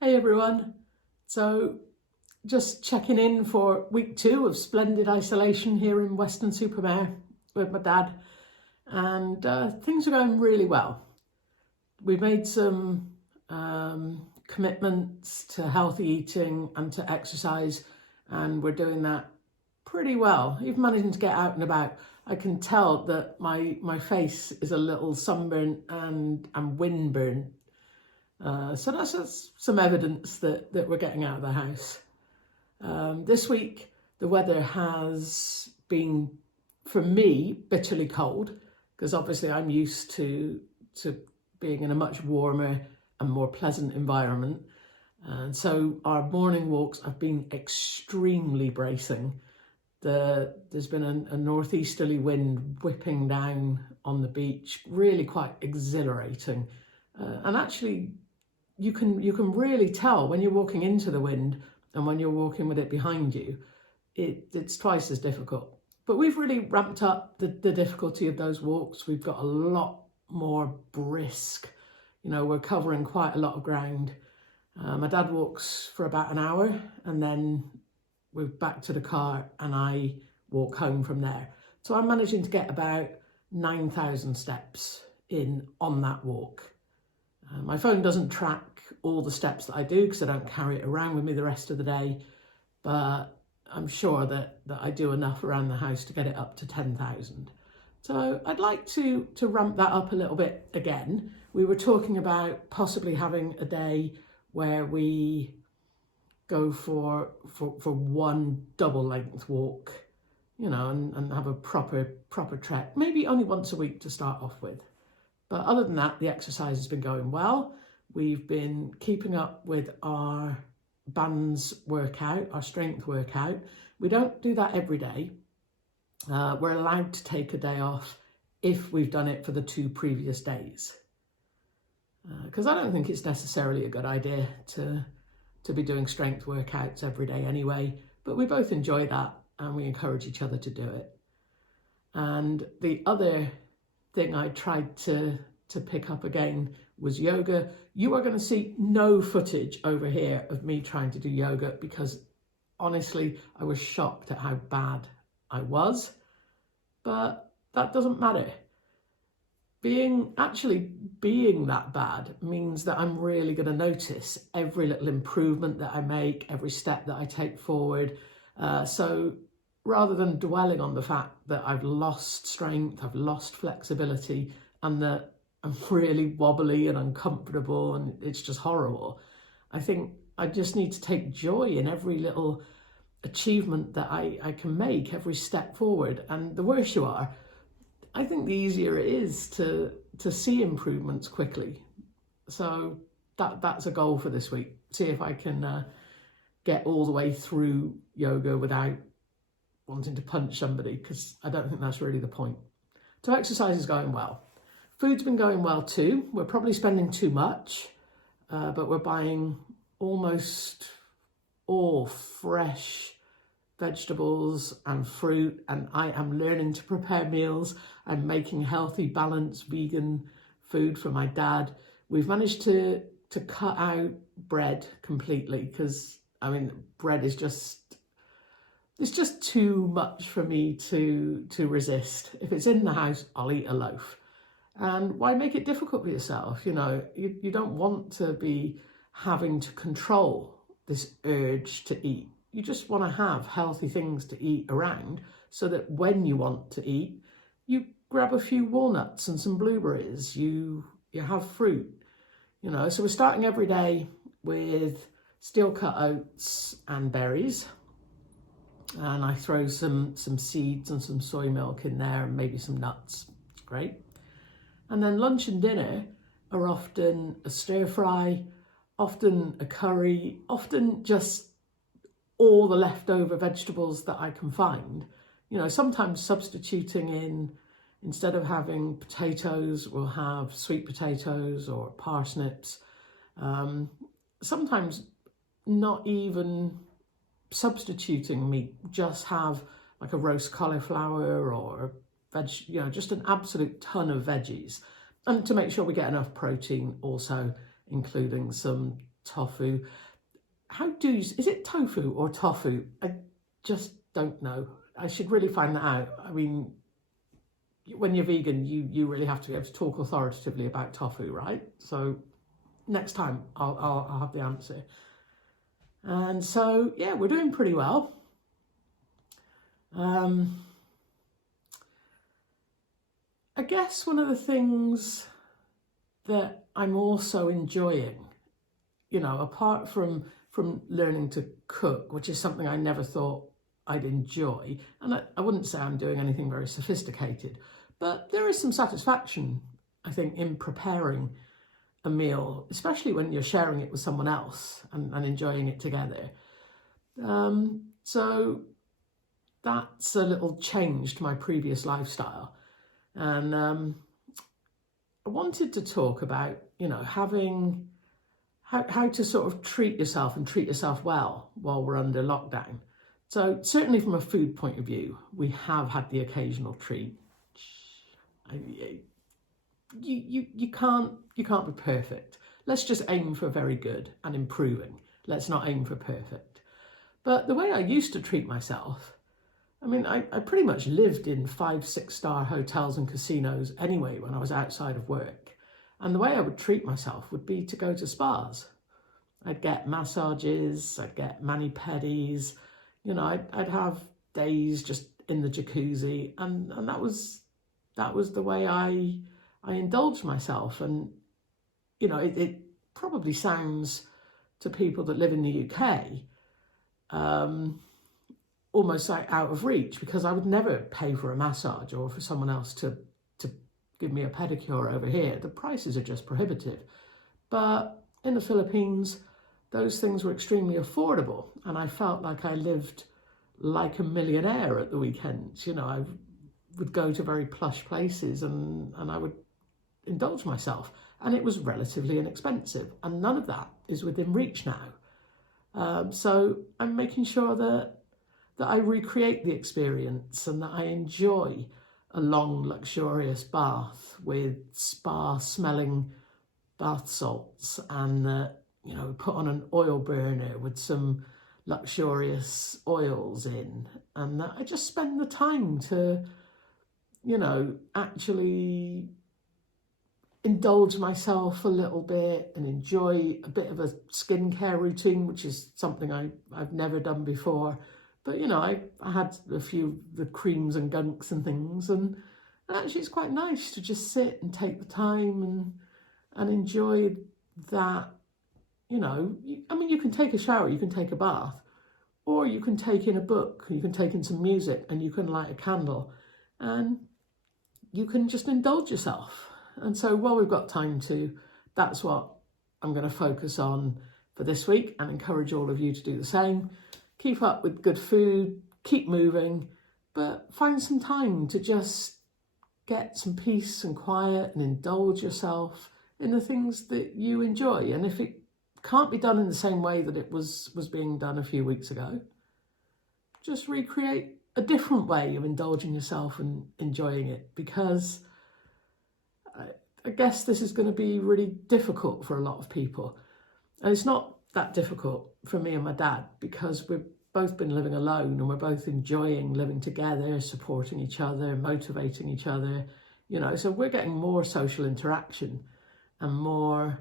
Hey everyone. So just checking in for week 2 of splendid isolation here in Weston Mare with my dad, and things are going really well. We've made some commitments to healthy eating and to exercise, and we're doing that pretty well. Even managing to get out and about. I can tell that my face is a little sunburnt and windburnt. So that's some evidence that we're getting out of the house. This week, the weather has been, for me, bitterly cold, because obviously I'm used to being in a much warmer and more pleasant environment. And so our morning walks have been extremely bracing. There's been a northeasterly wind whipping down on the beach, really quite exhilarating. And actually, you can really tell when you're walking into the wind and when you're walking with it behind you, it's twice as difficult. But we've really ramped up the difficulty of those walks. We've got a lot more brisk. We're covering quite a lot of ground. My dad walks for about an hour, and then we're back to the car and I walk home from there. So I'm managing to get about 9,000 steps in on that walk. My phone doesn't track all the steps that I do because I don't carry it around with me the rest of the day, but I'm sure that I do enough around the house to get it up to 10,000. So I'd like to ramp that up a little bit again. We were talking about possibly having a day where we go for one double length walk, and have a proper trek, maybe only once a week to start off with. But other than that, the exercise has been going well. We've been keeping up with our bands workout, our strength workout. We don't do that every day. We're allowed to take a day off if we've done it for the 2 previous days. Because I don't think it's necessarily a good idea to be doing strength workouts every day anyway. But we both enjoy that and we encourage each other to do it. And the other thing I tried to pick up again was yoga. You are going to see no footage over here of me trying to do yoga because honestly, I was shocked at how bad I was, but that doesn't matter. Being that bad means that I'm really going to notice every little improvement that I make, every step that I take forward. So rather than dwelling on the fact that I've lost strength, I've lost flexibility, and that I'm really wobbly and uncomfortable and it's just horrible, I think I just need to take joy in every little achievement that I can make, every step forward. And the worse you are, I think the easier it is to see improvements quickly. So that's a goal for this week. See if I can get all the way through yoga without wanting to punch somebody, because I don't think that's really the point. So exercise is going well. Food's been going well too. We're probably spending too much, but we're buying almost all fresh vegetables and fruit, and I am learning to prepare meals. I'm making healthy, balanced, vegan food for my dad. We've managed to cut out bread completely because, bread is it's just too much for me to resist. If it's in the house, I'll eat a loaf. And why make it difficult for yourself? You don't want to be having to control this urge to eat. You just want to have healthy things to eat around so that when you want to eat, you grab a few walnuts and some blueberries, you have fruit, So we're starting every day with steel cut oats and berries. And I throw some seeds and some soy milk in there and maybe some nuts. Great. And then lunch and dinner are often a stir fry, often a curry, often just all the leftover vegetables that I can find. Sometimes substituting in, instead of having potatoes, we'll have sweet potatoes or parsnips. Sometimes not even substituting meat, just have like a roast cauliflower or just an absolute ton of veggies. And to make sure we get enough protein, also including some tofu. Is it tofu or tofu? I just don't know. I should really find that out. I mean, when you're vegan, you really have to be able to talk authoritatively about tofu, right? So next time I'll have the answer. And so, yeah, we're doing pretty well. I guess one of the things that I'm also enjoying, apart from learning to cook, which is something I never thought I'd enjoy, and I wouldn't say I'm doing anything very sophisticated, but there is some satisfaction, I think, in preparing a meal, especially when you're sharing it with someone else and enjoying it together. So that's a little change to my previous lifestyle. And I wanted to talk about, having how to sort of treat yourself and treat yourself well while we're under lockdown. So certainly from a food point of view, we have had the occasional treat. You can't be perfect. Let's just aim for very good and improving. Let's not aim for perfect. But the way I used to treat myself, I mean, I pretty much lived in 5-6-star hotels and casinos anyway when I was outside of work. And the way I would treat myself would be to go to spas. I'd get massages, I'd get mani-pedis, I'd have days just in the jacuzzi, and that was the way I indulged myself. And, it probably sounds to people that live in the UK almost like out of reach, because I would never pay for a massage or for someone else to give me a pedicure over here. The prices are just prohibitive. But in the Philippines, those things were extremely affordable, and I felt like I lived like a millionaire at the weekends. I would go to very plush places and I would indulge myself, and it was relatively inexpensive, and none of that is within reach now. So I'm making sure that I recreate the experience and that I enjoy a long, luxurious bath with spa-smelling bath salts, and that, put on an oil burner with some luxurious oils in, and that I just spend the time to, actually indulge myself a little bit and enjoy a bit of a skincare routine, which is something I've never done before. But, I had a few of the creams and gunks and things, and actually it's quite nice to just sit and take the time and enjoy that. You can take a shower, you can take a bath, or you can take in a book, you can take in some music, and you can light a candle, and you can just indulge yourself. And so while we've got time to, that's what I'm going to focus on for this week, and encourage all of you to do the same. Keep up with good food, keep moving, but find some time to just get some peace and quiet and indulge yourself in the things that you enjoy. And if it can't be done in the same way that it was being done a few weeks ago, just recreate a different way of indulging yourself and enjoying it, because I guess this is going to be really difficult for a lot of people. And it's not that difficult for me and my dad, because we've both been living alone and we're both enjoying living together, supporting each other, motivating each other, so we're getting more social interaction and more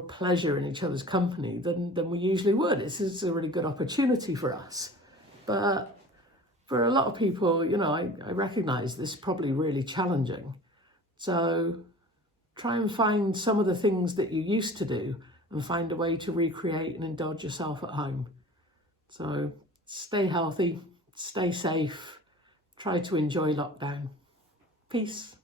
pleasure in each other's company than we usually would. This is a really good opportunity for us. But for a lot of people, I recognise this is probably really challenging. So try and find some of the things that you used to do and find a way to recreate and indulge yourself at home. So stay healthy, stay safe, try to enjoy lockdown. Peace.